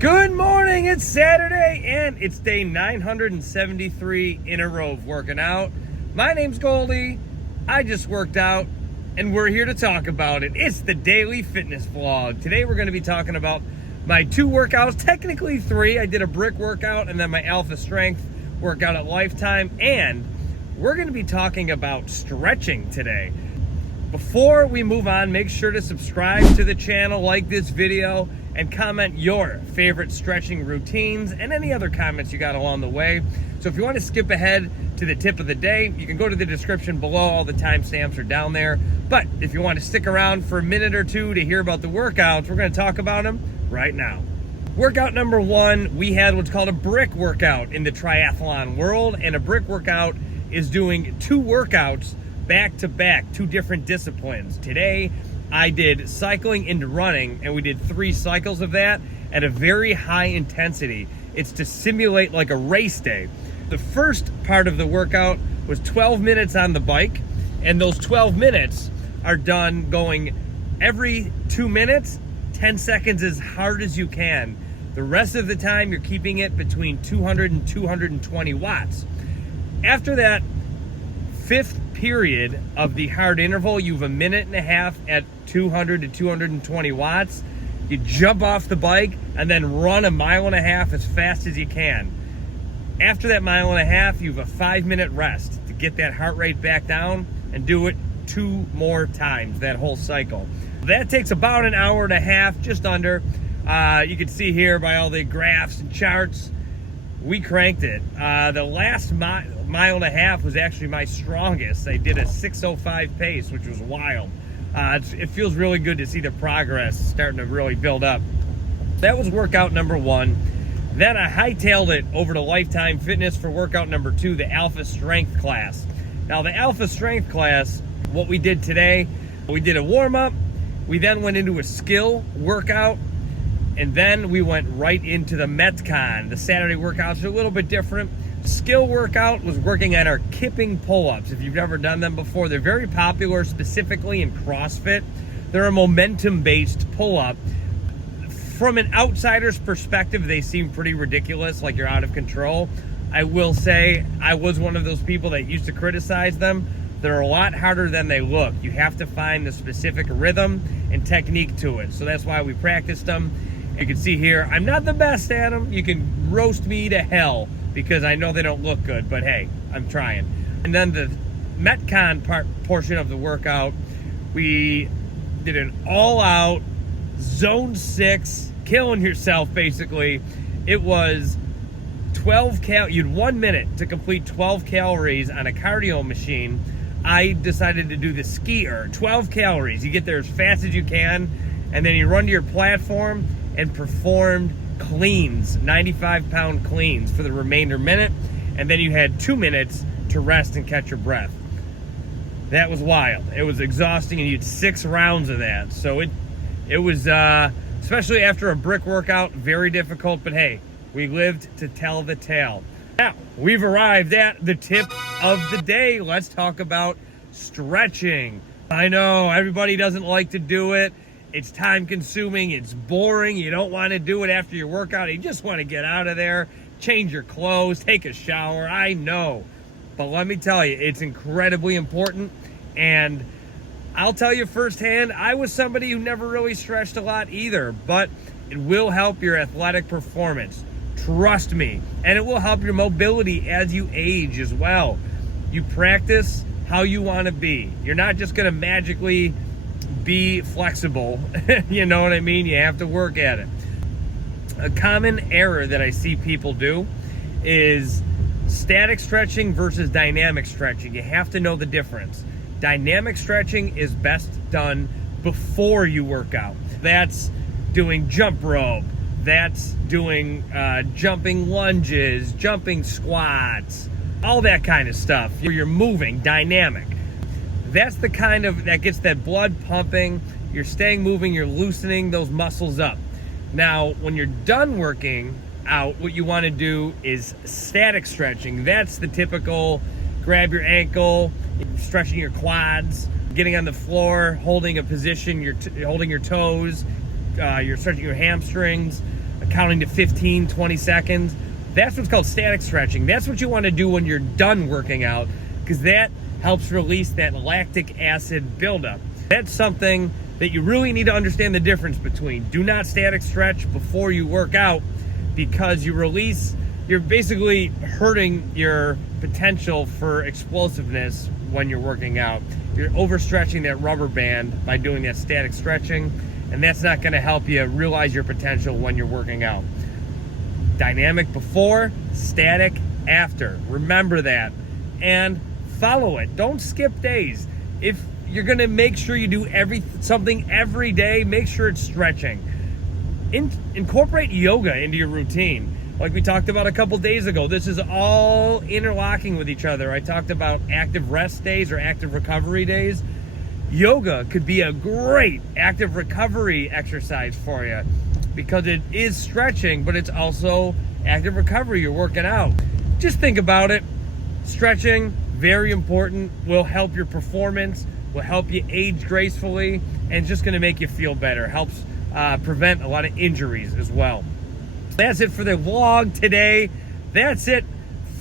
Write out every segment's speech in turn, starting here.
Good morning, it's Saturday, and it's day 973 in a row of working out. My name's Goldie, I just worked out, and we're here to talk about it. It's the daily fitness vlog. Today we're gonna be talking about my 2 workouts, technically 3. I did a brick workout and then my alpha strength workout at Lifetime, and we're gonna be talking about stretching today. Before we move on, make sure to subscribe to the channel, like this video, and comment your favorite stretching routines and any other comments you got along the way. So if you want to skip ahead to the tip of the day, you can go to the description below. All the timestamps are down there. But if you want to stick around for a minute or two to hear about the workouts, we're going to talk about them right now. Workout number 1, we had what's called a brick workout in the triathlon world, and a brick workout is doing 2 workouts back to back, 2 different disciplines. Today I did cycling into running, and we did 3 cycles of that at a very high intensity. It's to simulate like a race day. The first part of the workout was 12 minutes on the bike, and those 12 minutes are done going every 2 minutes, 10 seconds as hard as you can. The rest of the time you're keeping it between 200 and 220 watts. After that 5th period of the hard interval, you have a minute and a half at 200 to 220 watts. You jump off the bike and then run a mile and a half as fast as you can. After that mile and a half, you have a 5-minute rest to get that heart rate back down, and do it 2 more times, that whole cycle. That takes about an hour and a half, just under. You can see here by all the graphs and charts, we cranked it. The last mile and a half was actually my strongest. I did a 6:05 pace, which was wild. It feels really good to see the progress starting to really build up. That was workout number 1. Then I hightailed it over to Lifetime Fitness for workout number 2, the Alpha Strength class. Now the Alpha Strength class, what we did today, we did a warm-up, we then went into a skill workout, and then we went right into the Metcon. The Saturday workouts are a little bit different. Skill workout was working on our kipping pull-ups. If you've never done them before, they're very popular, specifically in CrossFit. They're a momentum-based pull-up. From an outsider's perspective, they seem pretty ridiculous, like you're out of control. I will say, I was one of those people that used to criticize them. They're a lot harder than they look. You have to find the specific rhythm and technique to it. So that's why we practiced them. You can see here, I'm not the best at them. You can roast me to hell because I know they don't look good, but hey, I'm trying. And then the Metcon portion of the workout, we did an all-out zone 6, killing yourself basically. It was 12 you had 1 minute to complete 12 calories on a cardio machine. I decided to do the skier, 12 calories. You get there as fast as you can, and then you run to your platform and performed cleans, 95-pound cleans for the remainder minute, and then you had 2 minutes to rest and catch your breath. That was wild. It was exhausting, and you had 6 rounds of that. So it was, especially after a brick workout, very difficult, but hey, we lived to tell the tale. Now, we've arrived at the tip of the day. Let's talk about stretching. I know everybody doesn't like to do it. It's time consuming, it's boring, you don't want to do it after your workout, you just want to get out of there, change your clothes, take a shower, I know. But let me tell you, it's incredibly important, and I'll tell you firsthand, I was somebody who never really stretched a lot either, but it will help your athletic performance. Trust me, and it will help your mobility as you age as well. You practice how you want to be. You're not just going to magically be flexible. You know what I mean? You have to work at it. A common error that I see people do is static stretching versus dynamic stretching. You have to know the difference. Dynamic stretching is best done before you work out. That's doing jump rope. That's doing jumping lunges, jumping squats, all that kind of stuff where you're moving, dynamic. That's the kind of, that gets that blood pumping, you're staying moving, you're loosening those muscles up. Now, when you're done working out, what you want to do is static stretching. That's the typical grab your ankle, stretching your quads, getting on the floor, holding a position, you're holding your toes, you're stretching your hamstrings, counting to 15, 20 seconds. That's what's called static stretching. That's what you want to do when you're done working out, because that helps release that lactic acid buildup. That's something that you really need to understand the difference between. Do not static stretch before you work out, because you're basically hurting your potential for explosiveness when you're working out. You're overstretching that rubber band by doing that static stretching, and that's not going to help you realize your potential when you're working out. Dynamic before, static after. Remember that and follow it. Don't skip days. If you're going to make sure you do something every day, make sure it's stretching. Incorporate yoga into your routine. Like we talked about a couple days ago, this is all interlocking with each other. I talked about active rest days or active recovery days. Yoga could be a great active recovery exercise for you, because it is stretching, but it's also active recovery. You're working out. Just think about it. Stretching, very important, will help your performance, will help you age gracefully, and it's just going to make you feel better. Helps prevent a lot of injuries as well. That's it for the vlog today. That's it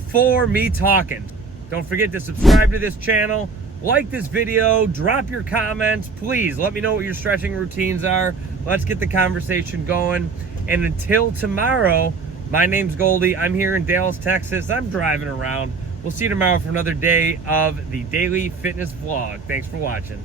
for me talking. Don't forget to subscribe to this channel, like this video, drop your comments. Please let me know what your stretching routines are. Let's get the conversation going. And until tomorrow, my name's Goldie. I'm here in Dallas, Texas. I'm driving around. We'll see you tomorrow for another day of the Daily Fitness Vlog. Thanks for watching.